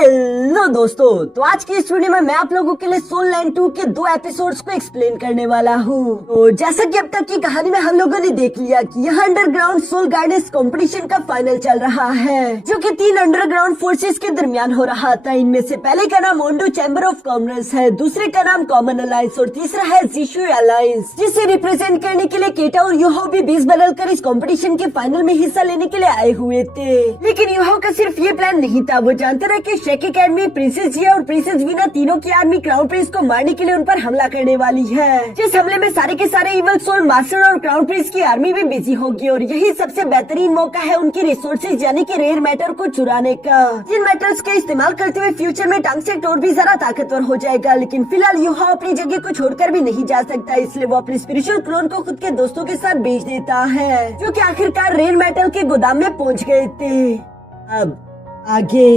Hello दोस्तों, तो आज की इस वीडियो में मैं आप लोगों के लिए सोल लाइन 2 के 2 एपिसोड्स को एक्सप्लेन करने वाला हूँ। तो जैसा कि अब तक की कहानी में हम लोगों ने देख लिया कि यह अंडरग्राउंड सोल गाइडेंस कंपटीशन का फाइनल चल रहा है, जो कि 3 अंडरग्राउंड फोर्सेस के दरमियान हो रहा था। इनमें से पहले का नाम ओंडो चैम्बर ऑफ कॉमर्स है, दूसरे का नाम कॉमन अलायंस और तीसरा है जिशु अलायंस, जिसे रिप्रेजेंट करने के लिए केटा और यूहो भी बेस बदल कर इस कॉम्पिटिशन के फाइनल में हिस्सा लेने के लिए आए हुए थे। लेकिन यूहो का सिर्फ ये प्लान नहीं था, वो जानता था कि शेक एकेडमी, प्रिंसेस जिया और प्रिंसेस वीना तीनों की आर्मी क्राउन प्रिंस को मारने के लिए उन पर हमला करने वाली है, जिस हमले में सारे के सारे इवल सोल मास्टर और क्राउन प्रिंस की आर्मी भी बिजी होगी। और यही सबसे बेहतरीन मौका है उनकी रिसोर्सेज यानी कि रेयर मेटल को चुराने का, जिन मेटल्स का इस्तेमाल करते हुए फ्यूचर में टंगस्टन और भी ज्यादा ताकतवर हो जाएगा। लेकिन फिलहाल यूहो अपनी जगह को छोड़कर भी नहीं जा सकता, इसलिए वो अपने स्पिरिचुअल क्लोन को खुद के दोस्तों के साथ भेज देता है, जो कि आखिरकार रेयर मेटल के गोदाम में पहुंच गए थे। अब आगे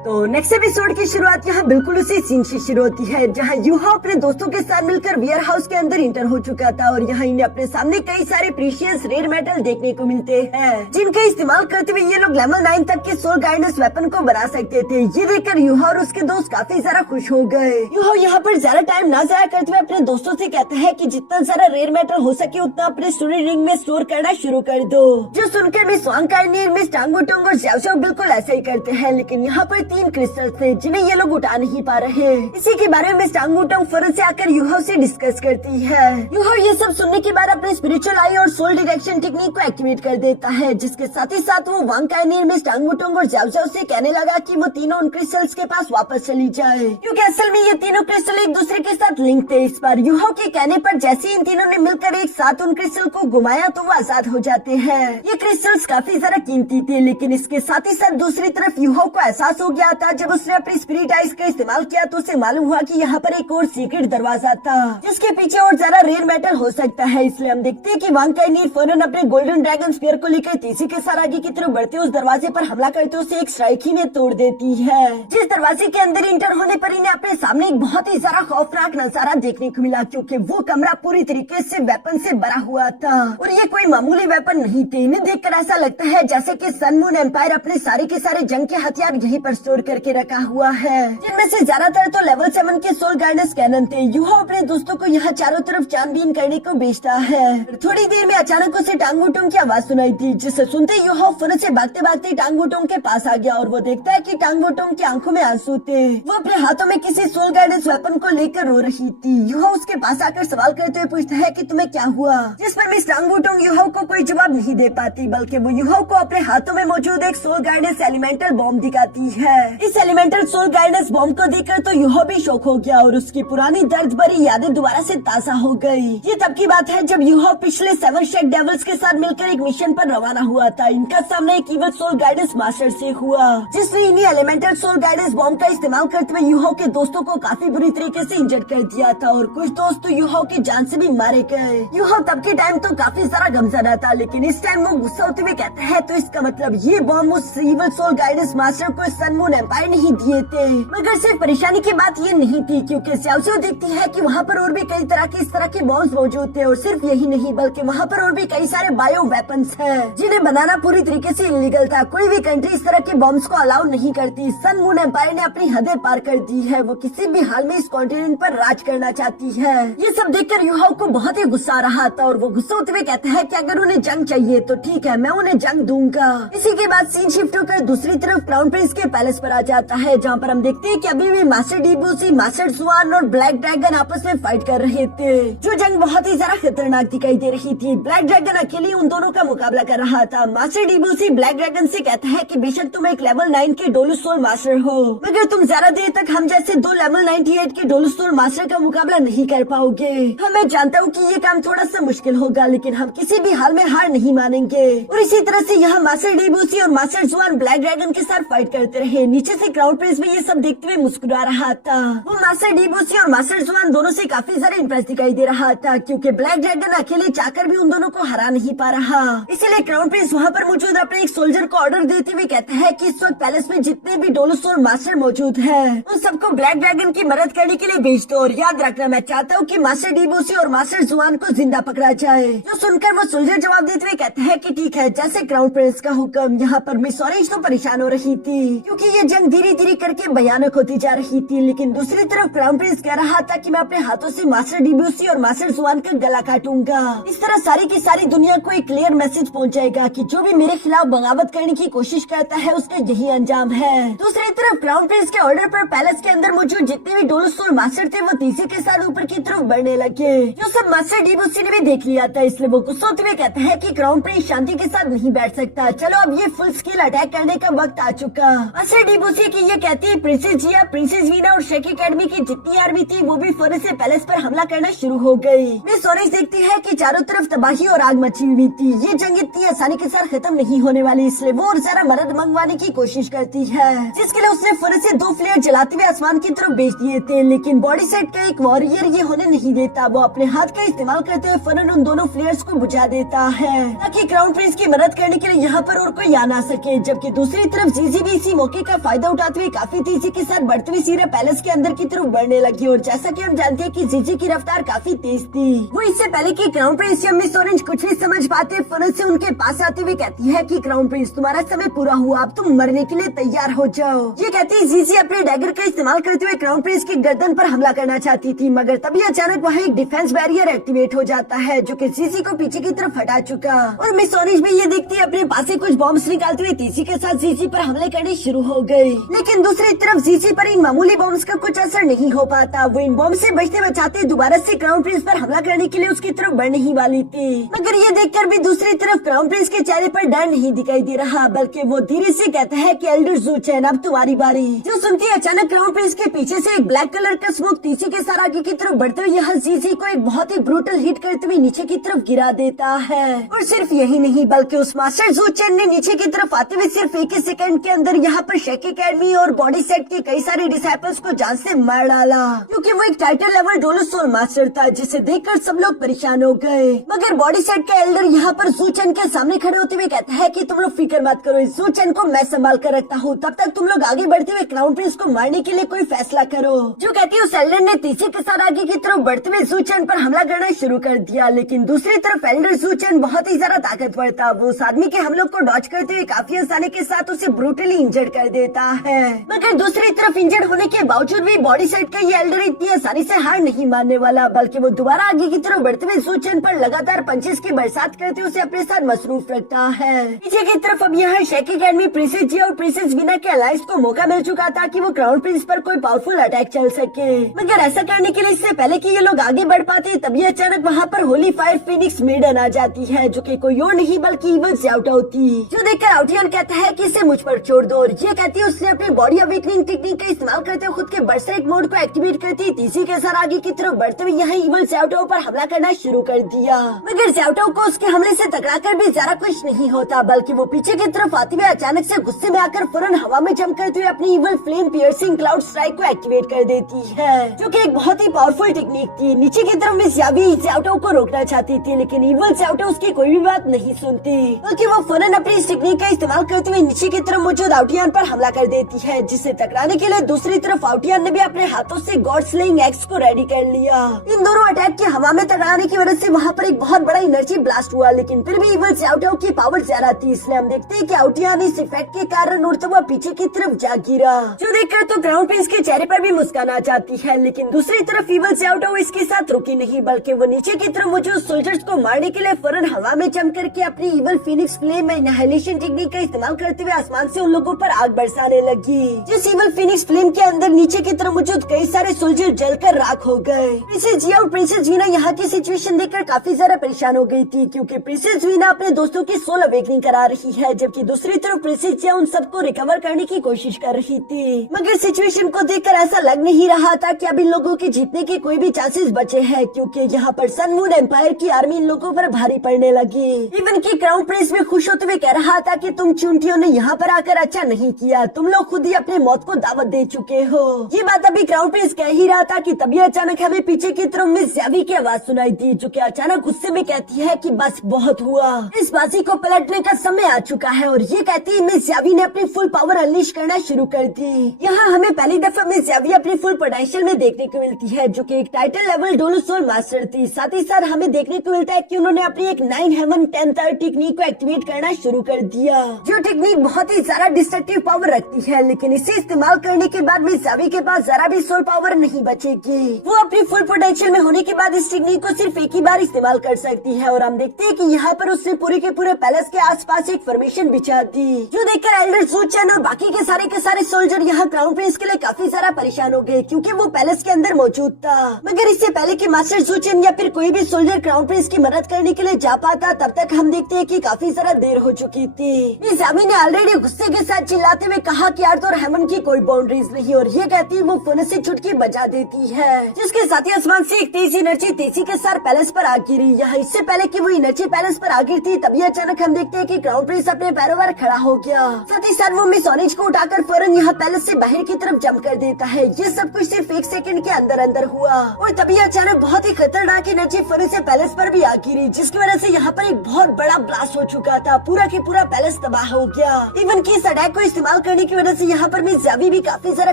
तो नेक्स्ट एपिसोड की शुरुआत यहाँ बिल्कुल उसी सीन से शुरू होती है, जहाँ यूहो अपने दोस्तों के साथ मिलकर वेयर हाउस के अंदर इंटर हो चुका था। और यहाँ इन्हें अपने सामने कई सारे प्रीशियस रेयर मेटल देखने को मिलते हैं, जिनका इस्तेमाल करते हुए ये लोग लेवल 9 तक के सोल गाइडेंस वेपन को बना सकते थे। ये देखकर यूहो और उसके दोस्त काफी ज्यादा खुश हो गए। यूहो यहाँ पर ज्यादा टाइम ना जाया करते हुए अपने दोस्तों से कहते हैं कि जितना ज्यादा रेयर मेटल हो सके उतना अपने स्टोरी रिंग में स्टोर करना शुरू कर दो। जो सुनकर मिस वांग काइनीर, मिस टांगुटोंग और ज़्याओ बिल्कुल ऐसे ही करते हैं। लेकिन यहाँ पर 3 क्रिस्टल थे जिन्हें ये लोग उठा नहीं पा रहे। इसी के बारे में टांगुटोंग फौरन से आकर यूहो से डिस्कस करती है। यूहो ये सब सुनने के बाद अपने स्पिरिचुअल आई और सोल डायरेक्शन टेक्निक को एक्टिवेट कर देता है, जिसके साथ ही साथ वो वांग काइनीर, मिस टांगुटोंग और ज़्याओ से कहने लगा कि वो तीनों उन क्रिस्टल्स के पास वापस चली जाए, क्योंकि असल में ये तीनों क्रिस्टल एक दूसरे के साथ लिंक थे। इस बार यूहो के कहने पर जैसे इन तीनों ने मिलकर एक साथ उन क्रिस्टल को घुमाया तो वो आजाद हो जाते हैं। ये क्रिस्टल्स काफी ज्यादा कीमती थे, लेकिन इसके साथ ही साथ दूसरी तरफ यूहो को एहसास हो गया था जब उसने अपनी स्पिरिट आइज का इस्तेमाल किया तो उसे मालूम हुआ कि यहाँ पर एक और सीक्रेट दरवाजा था, जिसके पीछे और ज्यादा रेयर मेटल हो सकता है। इसलिए हम देखते हैं कि वांग काइनीर फौरन अपने गोल्डन ड्रैगन स्पीयर को लेकर तेजी के साथ आगे की तरफ बढ़ते उस दरवाजे पर हमला करते उसे एक स्ट्राइक ही में तोड़ देती है। जिस दरवाजे के अंदर इंटर होने पर इन्हें अपने सामने एक बहुत ही ज्यादा खौफनाक नजारा देखने को मिला, क्योंकि वो कमरा पूरी तरीके से वेपन से भरा हुआ था और ये कोई मामूली वेपन नहीं थे। इन्हें देखकर ऐसा लगता है जैसे कि सन मून एम्पायर अपने सारे के सारे जंग के हथियार यहीं पर स्टोर करके रखा हुआ है, जिनमें से ज्यादातर तो लेवल 7 के सोल गाइडेंस कैनन थे। यूहो अपने दोस्तों को यहाँ चारों तरफ छानबीन करने को भेजता है। थोड़ी देर में अचानक उसे टांगुटोंग की आवाज सुनाई थी, जिसे सुनते यूहो फौरन से भागते भागते टांगुटोंग के पास आ गया और वो देखता है कि टांगुटोंग की आंखों में आंसू थे। वो अपने हाथों में किसी सोल गाइडेंस वेपन को लेकर रो रही थी। यूहो उसके पास आकर सवाल करते हुए पूछता है कि तुम्हें क्या हुआ, जिस पर मिस टांगुटोंग यूहो को कोई जवाब नहीं दे पाती, बल्कि वो यूहो को अपने हाथों में मौजूद एक सोल गाइडेंस एलिमेंटल बॉम्ब दिखाती है। इस एलिमेंटल सोल गाइडेंस बॉम्ब को देखकर तो यूहो भी शौक हो गया और उसकी पुरानी दर्द भरी यादें दोबारा से ताजा हो गई। ये तब की बात है जब यूहो पिछले 7 शेक डेविल्स के साथ मिलकर एक मिशन पर रवाना हुआ था। इनका सामना एक इवल सोल गाइडेंस मास्टर से हुआ, जिसने इन्हीं एलिमेंटल सोल गाइडेंस बॉम्ब का इस्तेमाल करते हुए यूहो के दोस्तों को काफी बुरी तरीके से इंजर्ड कर दिया था और कुछ दोस्त तो यूहो की जान से भी मारे गए। यूहो तब के टाइम तो काफी सारा गमजदा था, लेकिन इस टाइम वो गुस्सा होते हुए कहता है तो इसका मतलब ये बॉम्ब उस इवल सोल गाइडेंस मास्टर को सन मून एम्पायर नहीं दिए थे। मगर सिर्फ परेशानी की बात ये नहीं थी, क्योंकि ज़्याओ देखती है कि वहाँ पर और भी कई तरह के इस तरह के बॉम्ब्स मौजूद थे। और सिर्फ यही नहीं बल्कि वहाँ पर और भी कई सारे बायो वेपन्स हैं, जिन्हें बनाना पूरी तरीके से इलीगल था। कोई भी कंट्री इस तरह के बॉम्ब्स को अलाउ नहीं करती। सन मून एम्पायर ने अपनी हदें पार कर दी है, वो किसी भी हाल में इस कॉन्टिनेंट पर राज करना चाहती है। ये सब देखकर यूहो को बहुत ही गुस्सा आ रहा था और वो गुस्सा होते हुए कहता है कि अगर उन्हें जंग चाहिए तो ठीक है, मैं उन्हें जंग दूंगा। इसी के बाद सीन शिफ्ट होकर दूसरी तरफ क्राउन प्रिंस के पैलेस पर आ जाता है, जहाँ पर हम देखते हैं कि अभी भी मास्टर डीबूसी, मास्टर जुआन और ब्लैक ड्रैगन आपस में फाइट कर रहे थे। जो जंग बहुत ही ज्यादा खतरनाक दिखाई दे रही थी। ब्लैक ड्रैगन अकेले उन दोनों का मुकाबला कर रहा था। मास्टर डीबूसी ब्लैक ड्रैगन से कहता है कि बेशक तुम एक लेवल 9 के डोलू सोल मास्टर हो, मगर तुम ज्यादा देर तक हम जैसे 2 लेवल 98 के डोलू सोल मास्टर का मुकाबला नहीं कर पाओगे। मैं जानता हूँ कि ये काम थोड़ा सा मुश्किल होगा, लेकिन हम किसी भी हाल में हार नहीं मानेंगे। और इसी तरह से यहाँ मास्टर डीबूसी और मास्टर जुआन ब्लैक ड्रैगन के साथ फाइट करते रहे। नीचे से क्राउन प्रिंस भी ये सब देखते हुए मुस्कुरा रहा था। वो मास्टर डीबूसी और मास्टर जुआन दोनों से काफी ज्यादा इंप्रेस दिखाई दे रहा था, क्योंकि ब्लैक ड्रैगन अकेले चाहकर भी उन दोनों को हरा नहीं पा रहा। इसीलिए क्राउन प्रिंस वहाँ पर मौजूद अपने एक सोल्जर को ऑर्डर देते हुए कहता है कि इस वक्त पैलेस में जितने भी डोलो सोल मास्टर मौजूद है उन सबको ब्लैक ड्रैगन की मदद करने के लिए भेज दो। और याद रखना, मैं चाहता हूँ कि मास्टर डीबूसी और मास्टर जुआन को जिंदा पकड़ा जाए। जो सुनकर वो सोल्जर जवाब देते हुए कहता है कि ठीक है, जैसे क्राउन प्रिंस का हुक्म। यहाँ पर मिस ऑरेंज तो परेशान हो रही थी, क्योंकि ये जंग धीरे धीरे करके भयानक होती जा रही थी, लेकिन दूसरी तरफ क्राउन प्रिंस कह रहा था कि मैं अपने हाथों से मास्टर डिब्यूसी और मास्टर जुआन का गला काटूंगा। इस तरह सारी की सारी दुनिया को एक क्लियर मैसेज पहुंचाएगा कि जो भी मेरे खिलाफ बगावत करने की कोशिश करता है उसका यही अंजाम है। दूसरी तरफ क्राउन प्रिंस के ऑर्डर पर पैलेस के अंदर मौजूद जितने भी डोलोसोल मास्टर थे वो तेजी के साथ ऊपर की तरफ बढ़ने लगे। जो सब मास्टर डिब्यूसी ने भी देख लिया था, इसलिए वो गुस्सा होते हुए कहता है कि क्राउन प्रिंस शांति के साथ नहीं बैठ सकता। चलो अब ये फुल स्केल अटैक करने का वक्त आ चुका। मास्टर डिब्यूसी की ये कहती है प्रिंसेस जिया, प्रिंसेस वीना और शेक एकेडमी की जितनी आर्मी थी वो भी फौरन से पैलेस पर हमला करना शुरू हो गई। मिस ऑरेंज देखती है कि चारों तरफ तबाही और आग मची हुई थी। ये जंग इतनी आसानी के साथ खत्म नहीं होने वाली, इसलिए वो और सारा मदद मंगवाने की कोशिश करती है, जिसके लिए उसने फौरन से 2 फ्लेयर जलाते हुए आसमान की तरफ भेज दिए थे। लेकिन बॉडी सेट का एक वॉरियर ये होने नहीं देता। वो अपने हाथ का इस्तेमाल करते हुए फौरन उन दोनों फ्लेयर्स को बुझा देता है ताकि क्राउन प्रिंस की मदद करने के लिए यहाँ पर और कोई आ ना सके। जबकि दूसरी तरफ जीजी भी इसी मौके का फायदा उठाते हुए काफी तेजी के साथ बढ़ती हुई सीरा पैलेस के अंदर की तरफ बढ़ने लगी। और जैसा कि हम जानते हैं कि जीजी की रफ्तार काफी तेज थी, वो इससे पहले कि क्राउन प्रिंस या मिस ऑरेंज कुछ भी समझ पाते फौरन से उनके पास आते हुए कहती है कि क्राउन प्रिंस तुम्हारा समय पूरा हुआ, अब तुम मरने के लिए तैयार हो जाओ। ये कहती जीजी अपने डैगर का इस्तेमाल करते हुए क्राउन प्रिंस की गर्दन पर हमला करना चाहती थी, मगर तभी अचानक वहाँ एक डिफेंस बैरियर एक्टिवेट हो जाता है जो कि जीजी को पीछे की तरफ हटा चुका। और मिस ऑरेंज भी ये देखती है अपने पास से कुछ बॉम्ब्स निकालते हुए तेजी के साथ जीजी पर हमले करने शुरू हो गए। लेकिन दूसरी तरफ जीजी पर इन मामूली बॉम्ब्स का कुछ असर नहीं हो पाता। वो इन बॉम्ब से बचते बचाते दोबारा से क्राउन प्रिंस पर हमला करने के लिए उसकी तरफ बढ़ने ही वाली थी, मगर ये देखकर भी दूसरी तरफ क्राउन प्रिंस के चेहरे पर डर नहीं दिखाई दे रहा, बल्कि वो धीरे से कहता है कि एल्डर ज़ूचेन अब तुम्हारी बारी। जो सुनती अचानक क्राउन प्रिंस के पीछे से एक ब्लैक कलर का स्मोक तेजी के साथ आगे की तरफ बढ़ते हुए यहाँ जीजी को एक बहुत ही ब्रूटल हिट करते हुए नीचे की तरफ गिरा देता है। और सिर्फ यही नहीं बल्कि उस मास्टर ज़ूचेन ने नीचे की तरफ आते हुए सिर्फ एक ही सेकंड के अंदर यहाँ पर शेक एकेडमी और बॉडी सेट के कई सारे डिसाइपल्स को जान से मार डाला, क्योंकि वो एक टाइटल लेवल डोलोसोल मास्टर था, जिसे देखकर सब लोग परेशान हो गए। मगर बॉडी सेट का एल्डर यहाँ पर ज़ूचेन के सामने खड़े होते हुए कहता है कि तुम लोग फिक्र मत करो, इस ज़ूचेन को मैं संभाल कर रखता हूँ, तब तक तुम लोग आगे बढ़ते हुए क्राउन प्रिंस को मारने के लिए कोई फैसला करो। जो कहती है उस एल्डर ने तेजी के साथ आगे की तरफ बढ़ते हुए ज़ूचेन पर हमला करना शुरू कर दिया। लेकिन दूसरी तरफ एल्डर ज़ूचेन बहुत ही ज्यादा ताकतवर था। वो उस आदमी के हमलों को डॉज करते हुए काफी आसानी के साथ उसे ब्रूटली इंजर्ड कर देता है। मगर दूसरी तरफ इंजर्ड होने के बावजूद भी बॉडी सेट का ये एल्डर इतनी आसानी से हार नहीं मानने वाला, बल्कि वो दोबारा आगे की तरफ बढ़ते हुए ज़ूचेन पर लगातार पंचेस की बरसात करते उसे अपने साथ मसरूफ रखता है। पीछे की तरफ अब यहाँ शेक एकेडमी, प्रिंसेस जिया और प्रिंसेस वीना के अलायंस को मौका मिल चुका था कि वो क्राउन प्रिंस पर कोई पावरफुल अटैक चल सके। मगर ऐसा करने के लिए इससे पहले कि ये लोग आगे बढ़ पाते तभी अचानक वहाँ पर होली फायर फिनिक्स मेडन आ जाती है, जो कि कोई और नहीं बल्कि इवल ज़्याओटाओ थी। जो देखकर आउटियन कहता है कि इसे मुझ पर छोड़ दो, और ये कहती है उसने अपनी बॉडी अवेकनिंग टेक्निक का इस्तेमाल करते हुए खुद के बर्सरिक मोड को एक्टिवेट करती तीसरी के साथ आगे की तरफ बढ़ते हुए यहाँ इवल ज़्याओटाओ पर हमला करना शुरू कर दिया। मगर ज़्याओटाओ को उसके हमले से टकराकर भी ज्यादा कुछ नहीं होता, बल्कि वो पीछे की तरफ आते हुए अचानक से गुस्से में आकर फौरन हवा में जंप करते हुए अपनी evil flame piercing cloud strike को एक्टिवेट कर देती है, जो कि एक बहुत ही पावरफुल टेक्निक थी। नीचे की तरफ मिस यावी ज़्याओटाओ को रोकना चाहती थी, लेकिन इवल ज़्याओटाओ उसकी कोई भी बात नहीं सुनती, बल्कि वो फौरन अपनी इस टेक्निक का इस्तेमाल करते हुए नीचे की तरफ मौजूद आउटियन पर हमला कर देती है, जिसे टकराने के लिए दूसरी तरफ आउटियन ने भी अपने हाथों से गॉड स्लेइंग एक्स को रेडी कर लिया। इन दोनों अटैक के हवा में टकराने की वजह से वहाँ पर एक बहुत बड़ा एनर्जी ब्लास्ट हुआ, लेकिन फिर भी इवल ज़्याओटाओ की पावर ज्यादा थी, इसलिए हम देखते हैं कि आउटियन इस इफेक्ट के कारण उड़ता हुआ पीछे की तरफ जा गिरा, जो देखकर तो क्राउन प्रिंस के चेहरे पर भी मुस्कान आ जाती है। लेकिन दूसरी तरफ इवल ज़्याओटाओ इसके साथ रुकी नहीं, बल्कि वो नीचे की तरफ मौजूद सोल्जर्स को मारने के लिए फौरन हवा में जंप करके अपनी evil Phoenix flame annihilation technique का इस्तेमाल करते हुए आसमान से उन लोगों पर आग बरसाने लगी। जिस इवल फिनिक्स फ्लेम के अंदर नीचे की तरफ मौजूद कई सारे सोल्जर जलकर राख हो गए। प्रिंसेस जिया और प्रिंसेस वीना यहाँ की सिचुएशन देखकर काफी ज्यादा परेशान हो गई थी, क्योंकि प्रिंसेस वीना अपने दोस्तों की सोल अवेकनिंग करा रही है, जबकि दूसरी तरफ प्रिंसेस जिया उन सबको रिकवर करने की कोशिश कर रही थी। मगर सिचुएशन को देखकर ऐसा लग नहीं रहा था कि अब इन लोगों के जीतने के कोई भी चांसेस बचे हैं, क्योंकि यहाँ पर सन मून एम्पायर की आर्मी इन लोगों पर भारी पड़ने लगी। इवन की क्राउन प्रिंस भी खुश होते हुए कह रहा था कि तुम चुनटियों ने यहाँ पर आकर अच्छा नहीं किया, तुम लोग खुद ही अपने मौत को दावत दे चुके हो। ये बात अभी क्राउन प्रिंस कह ही रहा था कि तभी अचानक हमें पीछे की तरफ मिस यावी की आवाज सुनाई दी, जो कि अचानक गुस्से में कहती है कि बस बहुत हुआ, इस बाजी को पलटने का समय आ चुका है। और ये कहती है मिस यावी ने अपनी फुल पावर अनलीश करना शुरू कर दी। यहाँ हमें पहली दफा मिस यावी अपनी फुल पोटेंशियल में देखने को मिलती है, जो कि एक टाइटल लेवल डोलोसोल मास्टर थी। साथ ही साथ हमें देखने को मिलता है कि उन्होंने अपनी एक 9 हेवन 10 टेक्निक को एक्टिवेट करना शुरू कर दिया, जो टेक्निक बहुत ही ज्यादा डिस्ट्रक्टिव पावर पावर रखती है, लेकिन इसे इस्तेमाल करने के बाद मिस ज़ावी के पास जरा भी सोल पावर नहीं बचेगी। वो अपनी फुल पोटेंशियल में होने के बाद इस टेक्निक को सिर्फ एक ही बार इस्तेमाल कर सकती है और हम देखते हैं कि यहाँ पर उसने पूरे के पूरे पैलेस के आसपास एक फॉर्मेशन बिछा दी, जो देखकर एल्डर ज़ू चैन और बाकी के सारे सोल्जर यहाँ क्राउन प्रिंस के लिए काफी ज्यादा परेशान हो गए, क्योंकि वो पैलेस के अंदर मौजूद था। मगर इससे पहले कि मास्टर ज़ू चैन या फिर कोई भी सोल्जर क्राउन प्रिंस की मदद करने के लिए जा पाता, तब तक हम देखते हैं कि काफी ज्यादा देर हो चुकी थी। मिस ज़ावी ने ऑलरेडी गुस्से के साथ चिल्लाते हुए कहा कि आर्थर और हेमन की कोई बाउंड्रीज नहीं, और ये कहती वो फोन से चुटकी बजा देती है, जिसके साथ ही आसमान से एक तेज एनर्जी तेजी के साथ पैलेस पर आ गिरी। यहाँ इससे पहले कि वो एनर्जी पैलेस पर आ गिरती, तभी अचानक हम देखते हैं कि क्राउन प्रिंस अपने पैरों पर खड़ा हो गया। साथ ही साथ वो मिस ऑरेंज को उठाकर फौरन यहाँ पैलेस से बाहर की तरफ जंप कर देता है। ये सब कुछ सिर्फ एक सेकंड के अंदर हुआ और तभी अचानक बहुत ही खतरनाक एनर्जी फौरन से पैलेस पर भी आ गिरी, जिसकी वजह से यहाँ पर एक बहुत बड़ा ब्लास्ट हो चुका था। पूरा की पूरा पैलेस तबाह हो गया। इवन की इस अटैक को इस्तेमाल करने की वजह से यहाँ पर मिस ज़ावी भी काफी ज्यादा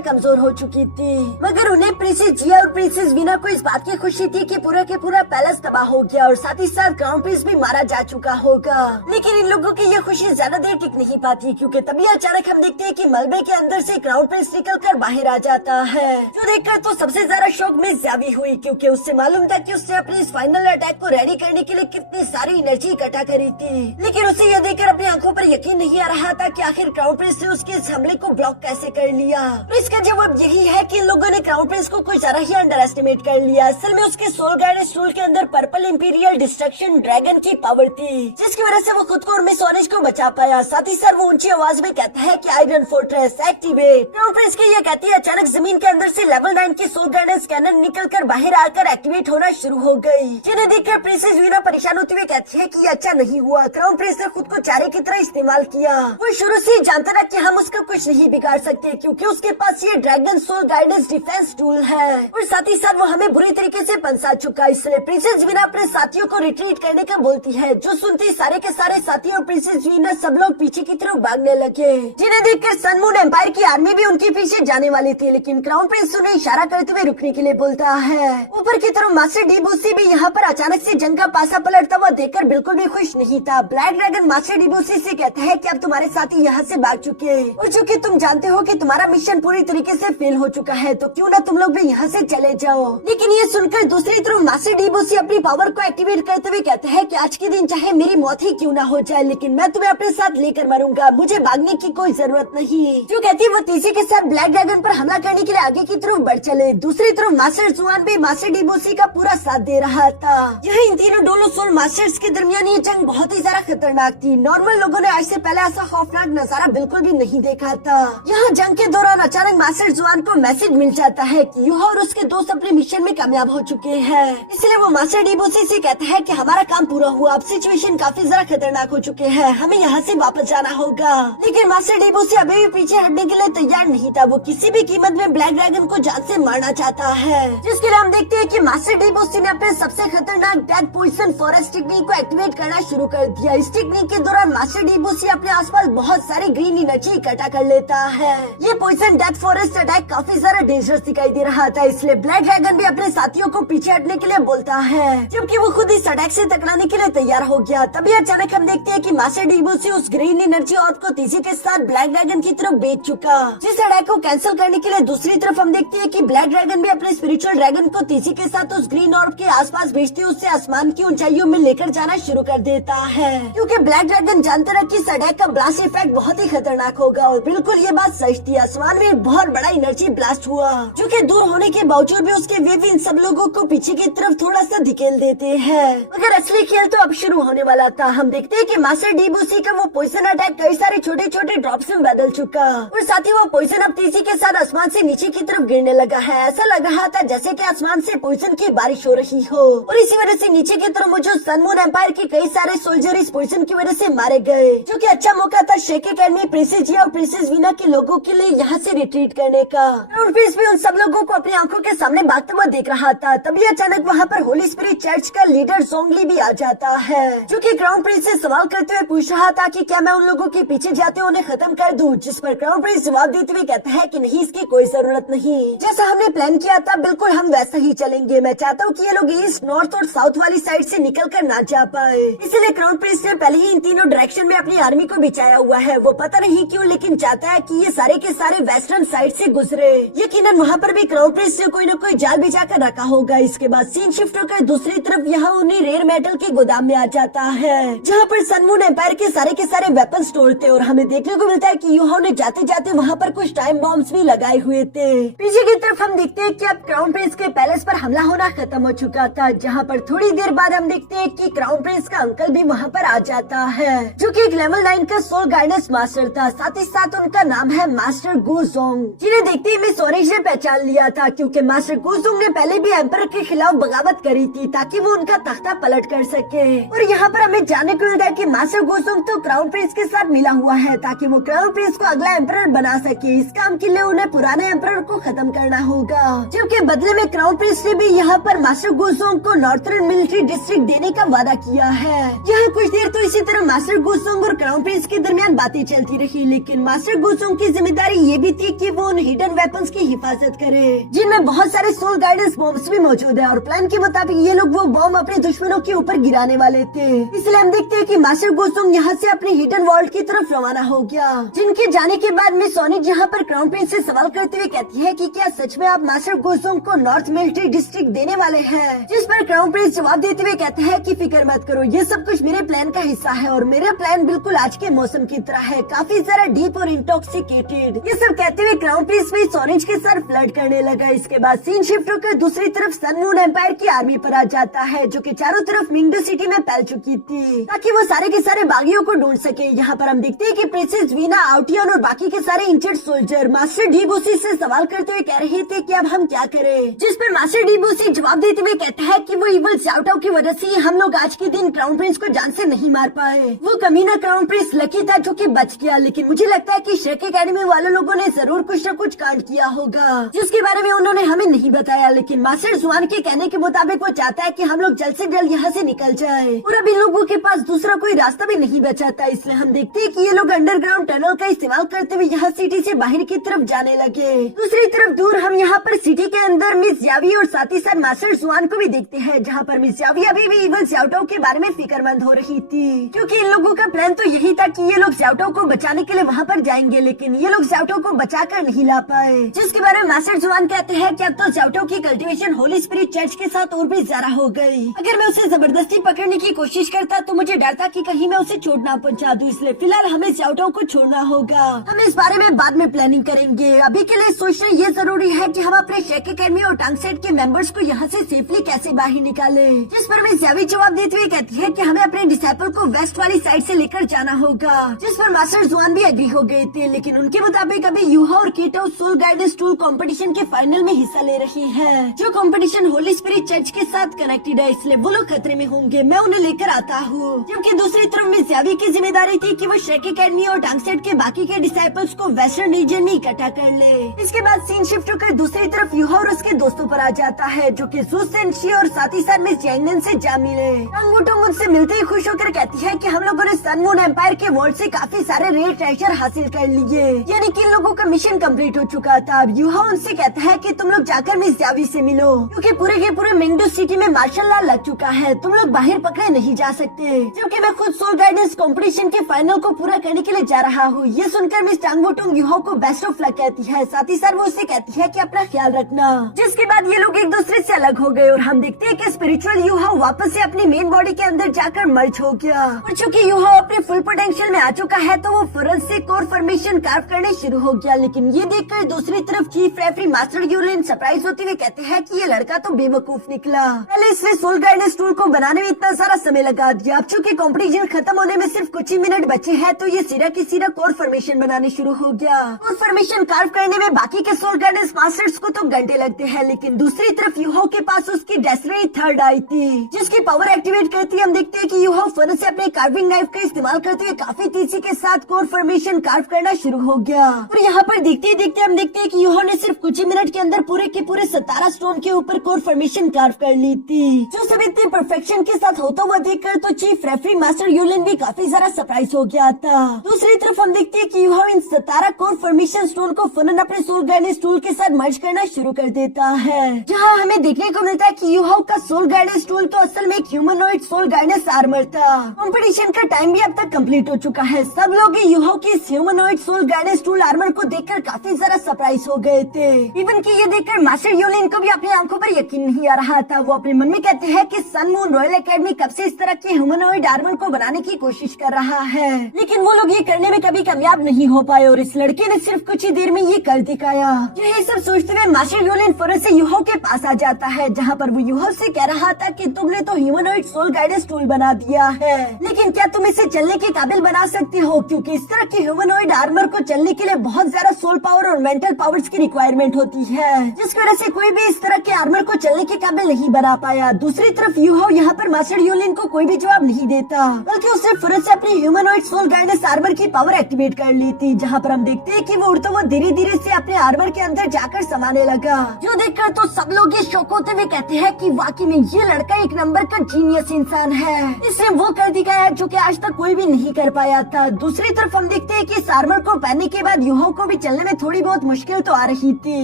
कमजोर हो चुकी थी, मगर उन्हें प्रिंसेस जिया और प्रिंसेस वीना को इस बात की खुशी थी कि पूरा के पूरा पैलेस तबाह हो गया और साथ ही साथ क्राउन प्रिंस भी मारा जा चुका होगा। लेकिन इन लोगों की ये खुशी ज्यादा देर टिक नहीं पाती, क्योंकि तभी अचानक हम देखते हैं कि मलबे के अंदर से क्राउन प्रिंस निकल कर बाहर आ जाता है, जो देखकर तो सबसे ज्यादा शौक मिस ज़ावी हुई, क्योंकि उससे मालूम था कि उसने अपने इस फाइनल अटैक को रेडी करने के लिए कितनी सारी एनर्जी इकट्ठा करी थी। लेकिन उसे यह देखकर अपनी आंखों पर यकीन नहीं आ रहा था कि आखिर क्राउन प्रिंस ने उसके इस हमले को ब्लॉक कैसे कर लिया। तो इसका जवाब यही है कि इन लोगों ने क्राउन प्रिंस को कुछ ज्यादा ही अंडर एस्टिमेट कर लिया। असल में उसके सोल गाइडेंस टूल के अंदर पर्पल इंपीरियल डिस्ट्रक्शन ड्रैगन की पावर थी, जिसकी वजह से वो खुद को और मिस ऑरेंज को बचा पाया। साथ ही साथ वो ऊंची आवाज में कहता है कि iron fortress activate. Crown Prince की ये कहती है अचानक जमीन के अंदर से लेवल 9 की सोल गाइडेंस स्कैनर निकल कर बाहर आकर एक्टिवेट होना शुरू हो गई, जिन्हें देखकर प्रिंसेस वीना परेशान होते हुए कहती है कि ये अच्छा नहीं हुआ। क्राउन प्रिंस ने खुद को चारे की तरह इस्तेमाल किया। वो शुरू से ही जानता था कि हम उसका कुछ नहीं बिगाड़ सकते, क्योंकि उसके पास ये dragon soul guidance defence tool है और साथ ही साथ वो हमें बुरी तरीके से पंसा चुका। इसलिए प्रिंसेस वीना अपने साथियों को रिट्रीट करने का बोलती है, जो सुनती सारे के सारे साथी और प्रिंसेस वीना सब लोग पीछे की तरफ भागने लगे, जिन्हें देखकर सन मून एम्पायर की आर्मी भी उनके पीछे जाने वाली थी। लेकिन क्राउन प्रिंस उन्हें इशारा करते हुए रुकने के लिए बोलता है। ऊपर की तरफ मास्टर डी बूसी भी यहाँ पर अचानक से जंग का पासा पलटता हुआ देखकर बिल्कुल भी खुश नहीं था। Black dragon master D Bussy से कहता है कि अब तुम्हारे साथी यहाँ से भाग चुके हैं और चूंकि तुम जानते हो कि तुम्हारा मिशन पूरी तरीके से फेल हो चुका है, तो क्यों ना तुम लोग भी यहाँ से चले जाओ। लेकिन ये सुनकर दूसरी तरफ मास्टर डी बूसी अपनी पावर को एक्टिवेट करते हुए कहता है कि आज के दिन चाहे मेरी मौत ही क्यों ना हो जाए, लेकिन मैं तुम्हें अपने साथ लेकर मरूंगा, मुझे भागने की कोई जरूरत नहीं। जो कहती है वो तेजी के साथ ब्लैक ड्रैगन पर हमला करने के लिए आगे की तरफ बढ़ चले। दूसरी तरफ मास्टर जुआन भी मास्टर डी बूसी का पूरा साथ दे रहा था। यह इन तीनों डोलो सोल मास्टर्स के दरमियान ये जंग बहुत ही ज्यादा खतरनाक थी। नॉर्मल लोगों ने आज से पहले ऐसा खौफनाक नजारा बिल्कुल भी नहीं देखा था। यहाँ जंग के दौरान अचानक मास्टर जुआन को मैसेज मिल जाता है कि यूहा और उसके दोस्त अपने मिशन में कामयाब हो चुके हैं। इसलिए वो मास्टर डी बूसी से कहता है कि हमारा काम पूरा हुआ, अब सिचुएशन काफी ज्यादा खतरनाक हो चुके हैं, हमें यहाँ से वापस जाना होगा। लेकिन मास्टर डी बूसी अभी भी पीछे हटने के लिए तैयार नहीं था। वो किसी भी कीमत में ब्लैक ड्रैगन को जान से मारना चाहता है, जिसके लिए हम देखते हैं कि मास्टर डी बूसी ने अपने सबसे खतरनाक डेथ पॉइजन फॉरेस्ट टेक्निक को एक्टिवेट करना शुरू कर दिया। इस टेक्निक के दौरान मास्टर डी बूसी अपने आसपास बहुत सारी ग्रीन एनर्जी इकट्ठा कर लेता है। ये पॉइजन डेथ फॉरेस्ट अटैक काफी ज्यादा डेंजरस दिखाई दे रहा था, इसलिए ब्लैक ड्रैगन भी अपने साथियों को पीछे हटने के लिए बोलता है, जबकि वो खुद इस अटैक से टकराने के लिए तैयार हो गया। तभी अचानक हम देखते हैं कि मास्टर डी बूसी उस ग्रीन एनर्जी ऑर्ब को तेजी के साथ ब्लैक ड्रैगन की तरफ भेज चुका, जिस अटैक को कैंसिल करने के लिए दूसरी तरफ हम देखते हैं कि ब्लैक ड्रैगन भी अपने स्पिरिचुअल ड्रैगन को तेजी के साथ उस ग्रीन ऑर्ब के आसपास भेजते हुए उसे आसमान की ऊंचाइयों में लेकर जाना शुरू कर देता है, क्योंकि ब्लैक ड्रैगन जानता था कि इस अटैक का ब्लास्ट इफेक्ट बहुत ही खतरनाक होगा। और बिल्कुल ये बात सच थी। आसमान में बहुत बड़ा एनर्जी ब्लास्ट हुआ, जो कि दूर होने के बावजूद भी उसके वेव इन सब लोगों को पीछे की तरफ थोड़ा सा धकेल देते हैं। मगर असली खेल तो अब शुरू होने वाला था। हम देखते हैं कि मास्टर डी बूसी का वो पॉइजन अटैक कई सारे छोटे छोटे ड्रॉप्स में बदल चुका और साथ ही वो पॉइजन अब तेजी के साथ आसमान से नीचे की तरफ गिरने लगा है। ऐसा लग रहा था जैसे कि आसमान से पॉइजन की बारिश हो रही हो और इसी वजह से नीचे की तरफ मौजूद सन मून एम्पायर के कई सारे सोल्जर इस पॉइजन की वजह से मारे गए, जो कि अच्छा मौका था शेक एकेडमी, प्रिंसेस जिया और प्रिंसेस वीना के लोगों के लिए यहाँ से रिट्रीट करने का। क्राउन प्रिंस भी उन सब लोगों को अपनी आंखों के सामने भागते हुए देख रहा था। तभी अचानक वहाँ पर होली स्पिरिट चर्च का लीडर जोंगली भी आ जाता है, जो कि क्राउन प्रिंस से सवाल करते हुए पूछ रहा था कि क्या मैं उन लोगों के पीछे जाते हुए उन्हें खत्म कर दूं, जिस पर क्राउन प्रिंस जवाब देते हुए कहता है कि नहीं, इसकी कोई जरूरत नहीं। जैसा हमने प्लान किया था बिल्कुल हम वैसा ही चलेंगे। मैं चाहता हूँ कि ये लोग ईस्ट, नॉर्थ और साउथ वाली साइड से निकल कर ना जा पाए, इसलिए क्राउन प्रिंस ने पहले ही इन तीनों डायरेक्शन में अपनी आर्मी को बिछाया हुआ है। वो पता नहीं क्यों लेकिन चाहता है कि ये सारे के सारे वेस्टर्न साइड से गुजरे। यकीनन वहाँ पर भी क्राउन प्रिंस से कोई न कोई जाल बिछा कर रखा होगा। इसके बाद सीन शिफ्ट होकर दूसरी तरफ यहाँ उन्हीं रेयर मेटल के गोदाम में आ जाता है, जहाँ पर सन मून एम्पायर के सारे वेपन स्टोर थे और हमें देखने को मिलता है कि युहा ने जाते जाते वहाँ पर कुछ टाइम बॉम्ब्स भी लगाए हुए थे। पीछे की तरफ हम देखते हैं कि अब क्राउन प्रिंस के पैलेस पर हमला होना खत्म हो चुका था, जहाँ पर थोड़ी देर बाद हम देखते हैं कि क्राउन प्रिंस का अंकल भी वहाँ पर आ जाता है, जो कि एक लेवल 9 का सोल गाइडेंस मास्टर था। साथ ही साथ उनका नाम है मास्टर गुजोंग, जिन्हें देखते ही मिस ऑरेंज ने पहचान लिया था, क्योंकि मास्टर गुजोंग ने पहले भी एम्पर के खिलाफ बगावत करी थी ताकि वो उनका तख्ता पलट कर सके। और यहाँ पर हमें जानने को मिलता है कि मास्टर गुजोंग तो क्राउन प्रिंस के साथ मिला हुआ है ताकि वो क्राउन प्रिंस को अगला एम्परर बना सके। इस काम के लिए उन्हें पुराने एम्परर को खत्म करना होगा, जबकि बदले में क्राउन प्रिंस ने भी यहाँ पर मास्टर गुजोंग को नॉर्थर्न मिलिट्री डिस्ट्रिक्ट देने का वादा किया है। यहाँ कुछ देर तो इसी तरह मास्टर गुजोंग और क्राउन प्रिंस के दरमियान बातें चलती रही, लेकिन मास्टर गुजोंग की जिम्मेदारी ये भी थी कि वो उन हिडन वेपन्स की हिफाजत करे, जिनमें बहुत सारे सोल गाइडेंस बॉम्ब्स भी मौजूद है। और प्लान के मुताबिक ये लोग वो बॉम्ब अपने दुश्मनों के ऊपर गिराने वाले थे। इसलिए हम देखते हैं कि मास्टर गुजोंग यहाँ से अपने हिडन वर्ल्ड की तरफ रवाना हो गया, जिनके जाने के बाद मिस सोनिक यहाँ पर क्राउन प्रिंस से सवाल करते हुए कहती है कि क्या सच में आप मास्टर गुजोंग को नॉर्थ मिलिट्री डिस्ट्रिक्ट देने वाले हैं? जिस पर क्राउन प्रिंस जवाब देते हुए कहते हैं कि फिक्र मत करो, ये सब कुछ मेरे प्लान का हिस्सा है और मेरा प्लान बिल्कुल आज के मौसम की तरह है, काफी ज्यादा डीप और इंटॉक्सिकेटेड। ये सब कहते हुए क्राउन प्रिंस भी सोनिक के साथ फ्लर्ट करने लगा। इसके बाद सीन शिफ्ट होकर दूसरी तरफ सन मून एम्पायर की आर्मी पर आ जाता है, जो कि चारों तरफ मिंगडो सिटी में फैल चुकी थी ताकि वो सारे के सारे बागियों को ढूंढ सके। यहाँ पर हम देखते हैं कि प्रिंसेस वीना, आउटियन और बाकी के सारे इंजर्ड सोल्जर मास्टर डीबूसी से सवाल करते हुए कह रहे थे कि अब हम क्या करें, जिस पर मास्टर डीबूसी जवाब देते हुए कहता है कि वो इवल शाउटाओ की वजह से हम लोग आज के दिन क्राउन प्रिंस को जान से नहीं मार पाए। वो कमीना क्राउन प्रिंस लकी था जो कि बच गया, लेकिन मुझे लगता है कि शेक एकेडमी वाले लोगों ने जरूर कुछ न कुछ कांड किया होगा जिसके बारे में उन्होंने हमें नहीं बताया। लेकिन मास्टर जुआन के कहने के मुताबिक वो चाहता है कि हम लोग जल्द से जल्द यहाँ से निकल जाए और अब इन लोगों के पास दूसरा कोई रास्ता भी नहीं बचा था। इसलिए हम देखते हैं कि ये लोग अंडरग्राउंड टनल का इस्तेमाल करते हुए यहाँ सिटी से बाहर की तरफ जाने लगे। दूसरी तरफ दूर हम यहाँ पर सिटी के अंदर मिस यावी और साथ ही साथ मास्टर जुआन को भी देखते हैं, जहाँ पर मिस यावी अभी भी इवल शाउटाओ के बारे में फिक्रमंद हो रही थी, क्योंकि इन लोगों का प्लान तो यही था कि ये लोग शाउटाओ को बचाने के लिए वहाँ पर जाएंगे, लेकिन ये लोग शाउटाओ को बचा कर नहीं ला पाए। जिसके बारे में मास्टर जुआन कहते हैं कि अब तो शाउटाओ की कल्टीवेशन होली स्पिरिट चर्च के साथ और भी ज्यादा हो गई। अगर मैं उसे जबरदस्ती पकड़ने की कोशिश करता तो मुझे डर था कि कहीं मैं उसे चोट ना पहुंचा दूं, इसलिए फिलहाल हमें शाउटाओ को छोड़ना होगा। हम इस बारे में बाद में प्लानिंग करेंगे। अभी के लिए सोचना ये जरूरी है कि हम अपने शेक एकेडमी और टंग सेट के मेंबर्स को यहाँ से सेफली कैसे बाहर निकाले। जिस पर मिस यावी जवाब देते हुए कहती है कि हमें अपने डिसेपल को वेस्ट वाली साइड से लेकर जाना होगा, जिस पर मास्टर जुआन भी एग्री हो गए थे। लेकिन उनके मुताबिक अभी यूहा और कीटो सोल गाइडेंस टूल कंपटीशन के फाइनल में हिस्सा ले रही है, जो कंपटीशन होली स्पिरिट चर्च के साथ कनेक्टेड है, इसलिए वो लोग खतरे में होंगे। मैं उन्हें लेकर आता हूँ। जबकि दूसरी तरफ मिस यावी की जिम्मेदारी थी कि वो शेक एकेडमी और टंग सेट के बाकी के डिसाइपल्स को वेस्टर्न रीजन में इकट्ठा कर ले। इसके बाद सीन शिफ्ट होकर दूसरी तरफ यूहा और उसके दोस्तों पर आ जाता है, जो कि जू सेंशी और साथ ही साथ मिस यांगन से जा मिले। टंग वुटोंग उनसे मिलते ही खुश होकर कहती है कि हम लोगों ने सन मून एम्पायर के वर्ल्ड से काफी सारे रेयर ट्रेजर हासिल कर लिए, यानी कि इन लोगों का मिशन कंप्लीट हो चुका था। अब यूहा उनसे कहता है कि तुम लोग जाकर मिस यावी से मिलो, क्योंकि पूरे के पूरे मिंगडो सिटी में मार्शल लॉ लग चुका है, तुम लोग बाहर पकड़े नहीं जा सकते। जबकि मैं खुद सोल गाइडेंस कंपटीशन के फाइनल को पूरा करने के लिए जा रहा हूँ। ये सुनकर मिस टंग वुटोंग यूहा को बेस्ट ऑफ लक कहती है, साथ ही साथ वो उससे कहती है कि अपना ख्याल रखना। जिसके बाद ये लोग एक दूसरे से अलग हो गए और हम देखते हैं कि स्पिरिचुअल यूहा वापस से अपनी मेन बॉडी के अंदर जाकर मर्ज हो गया। और चूंकि यूहा अपने फुल पोटेंशियल में आ चुका है तो वो फौरन से कोर फॉर्मेशन कार्व करने शुरू हो गया। लेकिन ये देखकर दूसरी तरफ chief referee master Yulin surprise होते हुए कहते हैं कि ये लड़का तो बेवकूफ निकला, पहले इसने सोल गाइडेंस टूल को बनाने में इतना सारा समय लगा दिया, अब चूंकि कंपटीशन खत्म होने में सिर्फ कुछ ही मिनट बचे हैं तो ये सिरा की सिरा कोर फॉर्मेशन बनाने शुरू हो गया। कोर फॉर्मेशन कार्व करने में बाकी के सोल गाइडेंस मास्टर्स को तो घंटे लगते हैं, लेकिन दूसरी तरफ यूहा के पास उसकी डेस्टिनी थर्ड आई थी, जिसकी पावर एक्टिवेट करती हम देखते हैं कि यूहा फौरन से अपने कार्विंग नाइफ का इस्तेमाल करते हुए काफी तेजी के साथ कोर फॉर्मेशन कार्व करना शुरू हो गया। और यहाँ पर देखते ही देखते हम देखते हैं कि यूहा ने सिर्फ कुछ ही मिनट के अंदर पूरे के पूरे 17 स्टोन के ऊपर कोर फॉर्मेशन कार्व कर ली थी, जो सब इतने परफेक्शन के साथ होता हुआ देखकर तो चीफ रेफरी मास्टर यूलिन भी काफी ज्यादा सरप्राइज हो गया था। दूसरी तरफ हम देखते हैं कि यूहा इन 17 कोर फॉर्मेशन स्टोन को फौरन अपने सोल गाइडेंस टूल के साथ मर्ज करना शुरू कर देता है, जहाँ हमें देखने को मिलता है कि यूहा का सोल गाइडेंस टूल तो असल में एक ह्यूमनॉइड सोल गाइडेंस आर्मर था। कंपटीशन का टाइम भी अब तक कंप्लीट हो चुका है, सब लोग यूहा की इस humanoid soul guidance tool armour को देखकर काफी ज्यादा सरप्राइज हो गए थे। इवन कि ये देखकर मास्टर यूलिन को भी अपनी आंखों पर यकीन नहीं आ रहा था। वो अपने मन में कहते हैं कि सन मून रॉयल एकेडमी कब से इस तरह के ह्यूमनॉइड आर्मर को बनाने की कोशिश कर रहा है, लेकिन वो लोग ये करने में कभी कामयाब नहीं हो पाए और इस लड़के ने सिर्फ कुछ ही देर में ये कर दिखाया। यही सब सोचते हुए मास्टर यूलिन फौरन से यूहो के पास आ जाता है, जहाँ पर वो यूहो से कह रहा था कि तुमने तो ह्यूमनॉइड सोल गाइडेंस टूल बना दिया है, लेकिन क्या तुम इसे चलने के काबिल बना सकते हो, क्योंकि इस तरह की ह्यूमनॉइड आर्मर को चलने के लिए बहुत ज्यादा सोल पावर और मेंटल पावर्स की रिक्वायरमेंट होती है, जिसकी वजह से कोई भी इस तरह के आर्मर को चलने के काबिल नहीं बना पाया। दूसरी तरफ यूहो यहाँ पर मास्टर यूलिन को कोई भी जवाब नहीं देता, बल्कि उसने फौरन से अपनी ह्यूमनॉइड सोल गाइडेंस आर्मर की पावर एक्टिवेट कर ली थी, जहाँ पर हम देखते हैं कि वो उड़ता हुआ धीरे धीरे से अपने आर्मर के अंदर जाकर समाने लगा। जो देखकर तो सब लोग ये शौक होते हुए कहते हैं कि वाकई में ये लड़का एक नंबर का जीनियस इंसान है, इसने वो कर दिखाया जो कि आज तक कोई भी नहीं कर पाया था। दूसरी तरफ हम देखते हैं कि इस आर्मर को पहनने के बाद यूहो को भी चलने में थोड़ी बहुत मुश्किल तो आ रही थी,